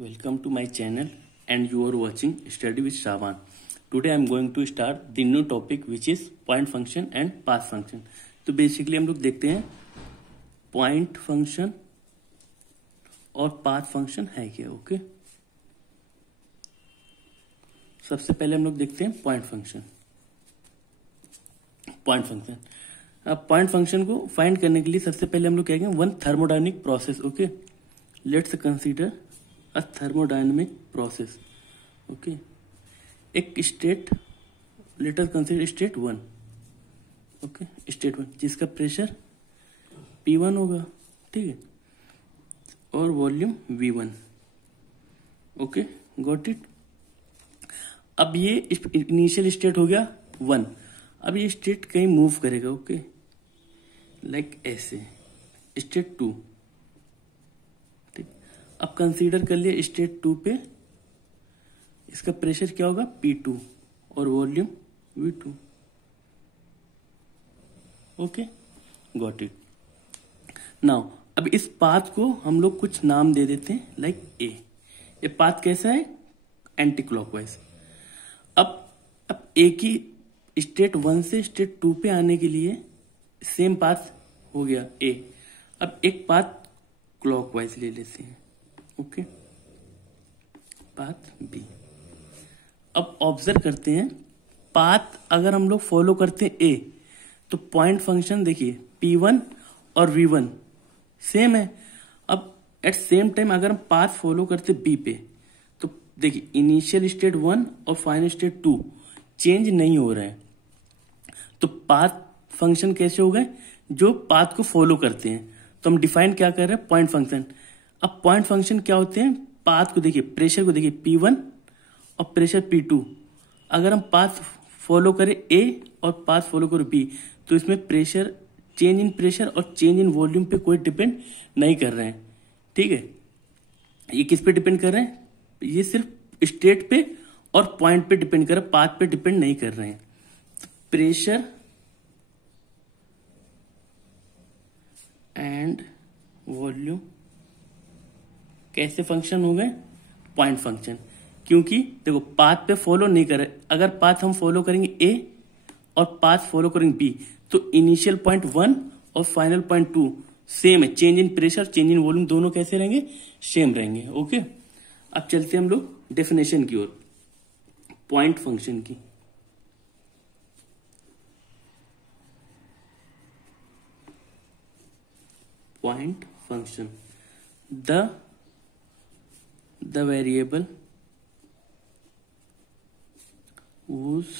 Welcome to my channel and you are watching Study with Shravan. Today I am going to start the new topic which is point function and path function. तो basically हम लोग देखते हैं point function और path function है क्या. Okay, सबसे पहले हम लोग देखते हैं पॉइंट फंक्शन. अब पॉइंट फंक्शन को फाइंड करने के लिए सबसे पहले हम लोग क्या कहेंगे, one thermodynamic process. Okay, let's consider a thermodynamic process. Okay, एक state, let us consider state 1. Okay, state 1 जिसका प्रेशर P1 होगा, ठीक है, और volume V1. Okay, got it. अब ये इनिशियल स्टेट हो गया 1. अब ये स्टेट कहीं मूव करेगा. ओके, लाइक ऐसे स्टेट 2. ठीक, अब कंसीडर कर लिया स्टेट 2 पे इसका प्रेशर क्या होगा P2 और volume V2. Okay, got it. Now अब इस पाथ को हम लोग कुछ नाम दे देते हैं, लाइक ए. ये पाथ कैसा है, एंटी क्लॉकवाइज. अब ए की स्टेट 1 से स्टेट 2 पे आने के लिए सेम पाथ हो गया ए. अब एक पाथ क्लॉकवाइज ले लेते हैं. Okay, path B. अब ऑब्जर्व करते हैं पाथ अगर हम लोग फॉलो करते हैं ए, तो पॉइंट फंक्शन देखिए P1 और V1 सेम है. अब एट सेम टाइम अगर हम पाथ फॉलो करते बी पे, तो देखिए इनिशियल स्टेट 1 और फाइनल स्टेट 2 चेंज नहीं हो रहा है. तो पाथ फंक्शन कैसे हो गए, जो पाथ को फॉलो करते हैं. तो हम डिफाइन क्या कर रहे हैं, पॉइंट फंक्शन. अब पॉइंट फंक्शन क्या होते हैं, पाथ को देखिए, प्रेशर को देखिए P1 और प्रेशर P2. अगर हम पाथ फॉलो करें A और पाथ फॉलो करें B, तो इसमें प्रेशर, चेंज इन प्रेशर और चेंज इन वॉल्यूम पे कोई डिपेंड नहीं कर रहे हैं. ठीक है, ये किस पे डिपेंड कर रहे हैं, ये सिर्फ स्टेट पे और पॉइंट पे डिपेंड कर रहे हैं, पाथ पे डिपेंड नहीं कर रहे हैं. तो प्रेशर एंड वॉल्यूम कैसे फंक्शन हो गए, पॉइंट फंक्शन. क्योंकि देखो पाथ पे फॉलो नहीं कर रहे. अगर पाथ हम फॉलो करेंगे ए और पाथ फॉलो करेंगे बी, तो इनिशियल पॉइंट 1 और फाइनल पॉइंट 2 सेम है. Change in pressure, change in volume दोनों कैसे रहेंगे, सेम रहेंगे. ओके, अब चलते हैं हम लोग डेफिनेशन की ओर, पॉइंट फंक्शन की. Point function, the variable whose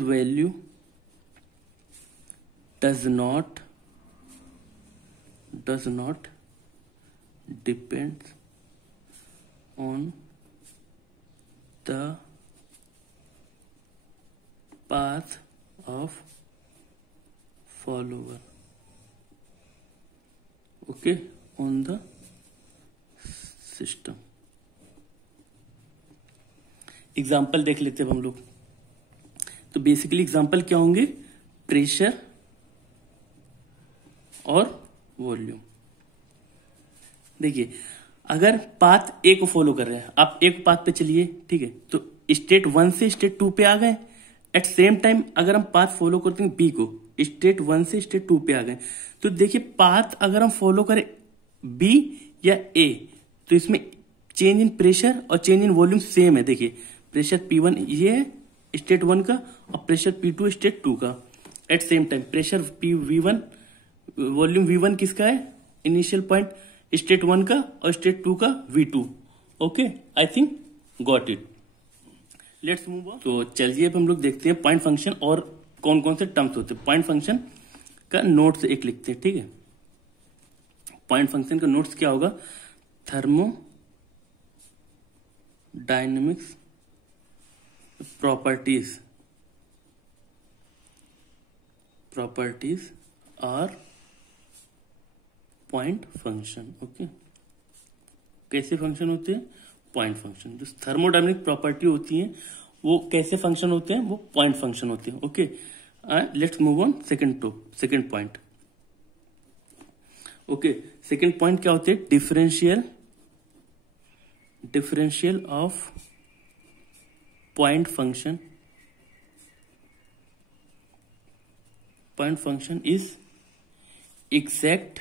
value does not depend on the path of follower. Okay, on the system. Example देख लेते हैं हम लोग. तो बेसिकली एग्जाम्पल क्या होंगे, प्रेशर और वॉल्यूम. देखिए अगर पाथ ए को फॉलो कर रहे हैं, आप एक पाथ पे चलिए, ठीक है, तो स्टेट 1 से स्टेट 2 पे आ गए. एट सेम टाइम अगर हम पाथ फॉलो करते हैं बी को, स्टेट 1 से स्टेट 2 पे आ गए. तो देखिए पाथ अगर हम फॉलो करें बी या ए, तो इसमें चेंज इन प्रेशर और चेंज इन वॉल्यूम सेम है. देखिए प्रेशर P1 ये है स्टेट 1 का और प्रेशर P2 स्टेट 2 का. At same time pressure V1, volume V1 किसका है, इनिशियल पॉइंट स्टेट 1 का और स्टेट 2 का V2. Okay, I think got it. Let's move on. तो चलिए अब हम लोग देखते हैं पॉइंट फंक्शन और कौन कौन से टर्म्स होते हैं. पॉइंट फंक्शन का नोट्स एक लिखते हैं. ठीक है, पॉइंट फंक्शन का नोट्स क्या होगा, thermodynamics properties are point function. Okay, कैसे फंक्शन होते हैं, पॉइंट फंक्शन. जो थर्मोडायनेमिक प्रॉपर्टी होती है वो कैसे फंक्शन होते हैं, वो पॉइंट फंक्शन होते हैं. Okay, let's move on second point. Okay, second point क्या होते हैं, differential differential of point function is exact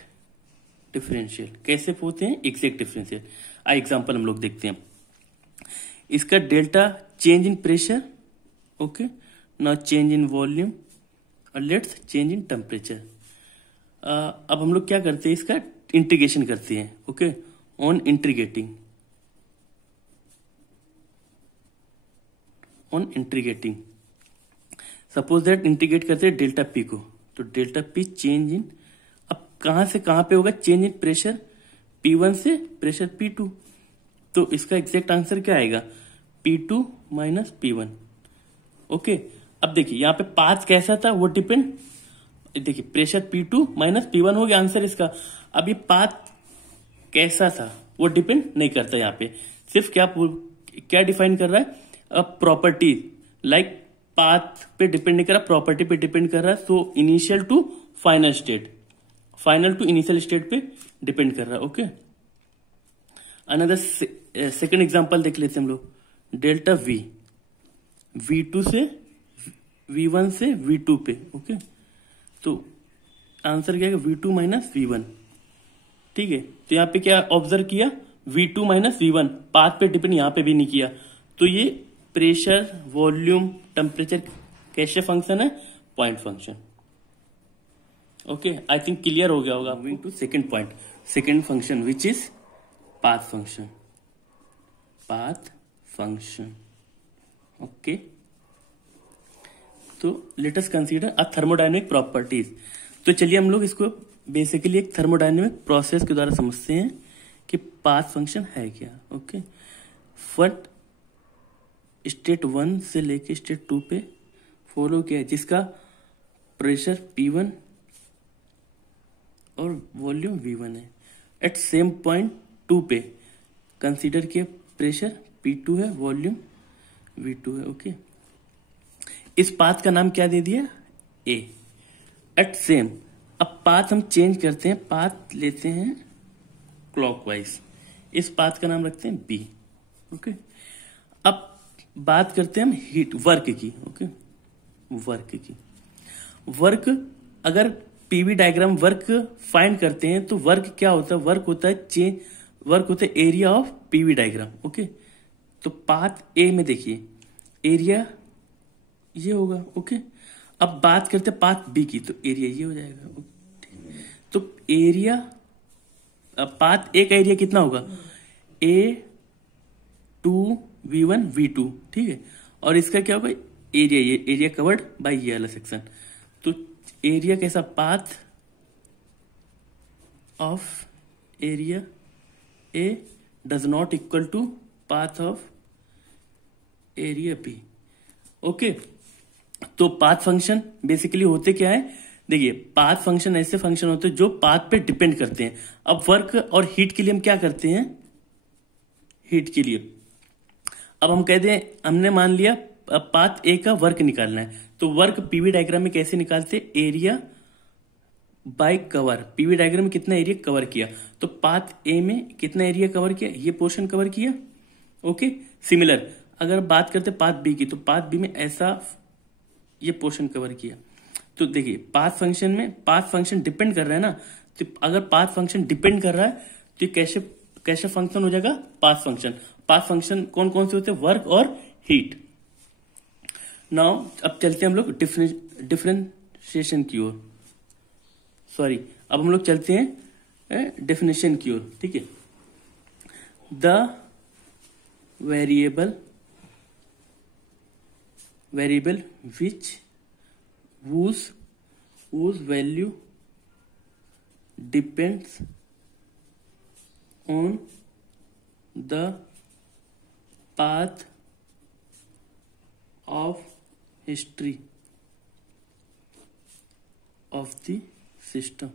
differential. कैसे होते हैं एग्जैक्ट डिफरेंशियल? एग्जांपल हम लोग देखते हैं। इसका delta change in pressure, okay, ना चेंज इन वॉल्यूम, और लेट्स चेंज इन टेम्परेचर। अब हम लोग क्या करते हैं, इसका इंटीग्रेशन करते हैं, okay, on integrating suppose that integrate करते हैं डेल्टा पी को, तो डेल्टा पी चेंज इन, अब कहां से कहां पे होगा चेंज इन प्रेशर, P1 से प्रेशर P2, तो इसका एग्जैक्ट आंसर क्या आएगा, P2 माइनस P1। ओके, अब देखिए यहाँ पे पाथ कैसा था वो डिपेंड, देखिए प्रेशर P2 माइनस P1 हो गया आंसर इसका। अब ये पाथ कैसा था वो डिपेंड नहीं करता, यहाँ पे सिर्फ क्या डिफाइन कर रहा है, प्रॉपर्टी, लाइक पाथ पे डिपेंड नहीं कर रहा, प्रॉपर्टी पे डिपेंड कर रहा है। So initial to final state, final to initial state पे डिपेंड कर रहा है। ओके, अनदर सेकंड एग्जांपल देख लेते हैं हम लोग। डेल्टा V2 से V1 से V2 पे, ओके, तो आंसर क्या है V2 माइनस V1। ठीक है, तो यहाँ पे क्या ऑब्जर्व किया, V2 माइनस V1, पाथ पे डिपेंड यहाँ पे भी नहीं किया, तो ये प्रेशर, वॉल्यूम, टेम्परेचर कैसे फंक्शन है, point function. Okay, I think clear हो गया होगा। Moving to second point, second function which is path function. Okay, तो let us consider a thermodynamic properties. तो चलिए हम लोग इसको बेसिकली एक थर्मोडायनेमिक प्रोसेस के द्वारा समझते हैं कि पाथ फंक्शन है क्या। ओके, फट स्टेट 1 से लेके स्टेट 2 पे फॉलो किया है, जिसका प्रेशर P1 और वॉल्यूम V1 है। एट सेम पॉइंट 2 पे कंसीडर किया प्रेशर P2 है, वॉल्यूम V2 है। ओके, इस पाथ का नाम क्या दे दिया, A। एट सेम, अब पाथ हम चेंज करते हैं, पाथ लेते हैं क्लॉकवाइज, इस पाथ का नाम रखते हैं B। ओके, अब बात करते हैं हम हीट वर्क की। ओके, वर्क अगर पीवी डायग्राम वर्क फाइंड करते हैं तो वर्क क्या होता है, वर्क होता है area of PV diagram. Okay, तो पाथ ए में देखिए एरिया ये होगा। ओके, अब बात करते हैं पाथ बी की, तो एरिया ये हो जाएगा। तो एरिया, पाथ ए का एरिया कितना होगा, A2V1 V2, ठीक है, और इसका क्या होगा एरिया, ये एरिया कवर्ड बाय ये वाला सेक्शन। तो एरिया कैसा, path of area A does not equal to path of area B। Okay, तो पाथ फंक्शन बेसिकली होते क्या है, देखिए पाथ फंक्शन ऐसे फंक्शन होते हैं जो पाथ पे डिपेंड करते हैं। अब वर्क और हीट के लिए हम क्या करते हैं, हीट के लिए अब हम कहते हैं, हमने मान लिया पाथ ए का वर्क निकालना है, तो वर्क पीवी डायग्राम में कैसे निकालते, area bye cover, PV diagram में कितना एरिया कवर किया, तो पाथ ए में कितना एरिया कवर किया, ये पोर्शन कवर किया। ओके, सिमिलर अगर बात करते पाथ बी की, तो पाथ बी में ऐसा ये पोर्शन कवर किया। तो देखिए पाथ फंक्शन में पाथ फंक्शन डिपेंड कर रहा है ना, तो अगर पाथ फंक्शन डिपेंड कर रहा है तो ये कैसे फंक्शन हो जाएगा, पाथ फंक्शन। पाथ फंक्शन कौन कौन से होते हैं, वर्क और हीट। नाउ अब चलते हैं हम लोग डिफरेंशिएशन की ओर, सॉरी अब हम लोग चलते हैं डेफिनेशन की ओर। ठीक है, the variable which whose value depends on the path of history of the system।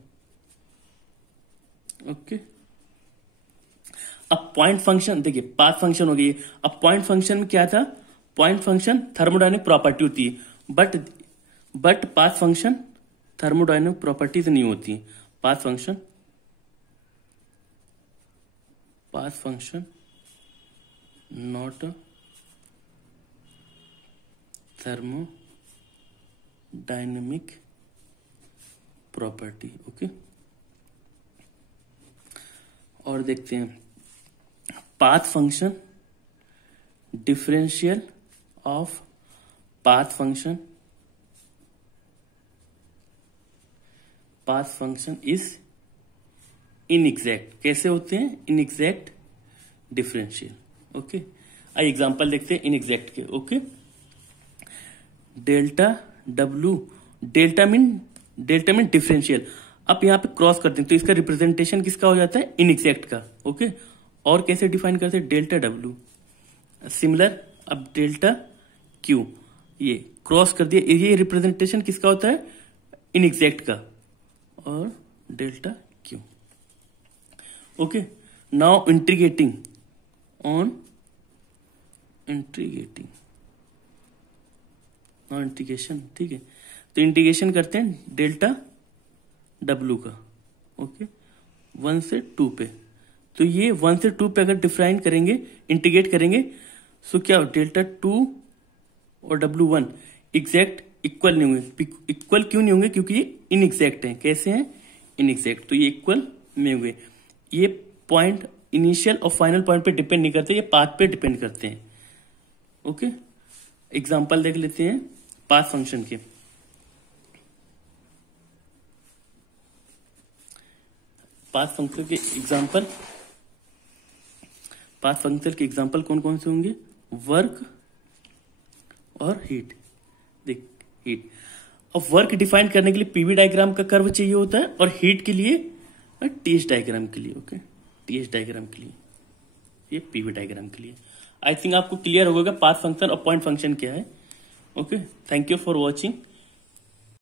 Okay, अब पॉइंट फंक्शन देखिए, पाथ फंक्शन हो गई। अब पॉइंट फंक्शन में क्या था, पॉइंट फंक्शन थर्मोडायनेमिक प्रॉपर्टी होती है, but path function thermodynamic properties नहीं होती। Path function not a thermodynamic property. Okay, और देखते हैं path function, differential of path function, path function is inexact. कैसे होते हैं इनएग्जैक्ट डिफरेंशियल। ओके, आइए एग्जांपल देखते हैं इनएग्जैक्ट के। Okay, delta W, delta mean differential. अब यहाँ पे क्रॉस करते हैं तो इसका रिप्रेजेंटेशन किसका हो जाता है इनएग्जैक्ट का। ओके, और कैसे डिफाइन करते हैं डेल्टा डब्लू। सिमिलर अब डेल्टा क्यू, ये क्रॉस कर दिया, ये रिप्रेजेंटेशन किसका होता है इनएग्जैक्ट का, और delta Q. Okay, now integrating on integration, ठीक है। तो इंटीग्रेशन करते हैं डेल्टा डब्लू का। ओके, 1 से 2 पे, तो ये 1 से 2 पे अगर डिफाइन करेंगे, इंटीग्रेट करेंगे, सो क्या डेल्टा 2 और W1 एग्जैक्ट इक्वल नहीं होंगे। इक्वल क्यों नहीं होंगे, क्योंकि ये इनएग्जैक्ट हैं। कैसे हैं इनएग्जैक्ट, तो ये इक्वल में होंगे। ये पॉइंट इनिशियल और फाइनल पॉइंट पे डिपेंड नहीं करते, ये पाथ पे डिपेंड करते हैं। ओके, एग्जांपल देख लेते हैं पाथ फंक्शन के। पाथ फंक्शन के एग्जांपल, पाथ फंक्शन के एग्जांपल कौन कौन से होंगे, वर्क और हीट। देख हीट, और वर्क डिफाइन करने के लिए पीवी डायग्राम का कर्व चाहिए होता है, और हीट के लिए टीएस डायग्राम के लिए। ओके, टीएस डायग्राम के लिए, ये पीवी डायग्राम के लिए। आई थिंक आपको क्लियर होगा पाथ फंक्शन और पॉइंट फंक्शन क्या है। Okay, thank you for watching.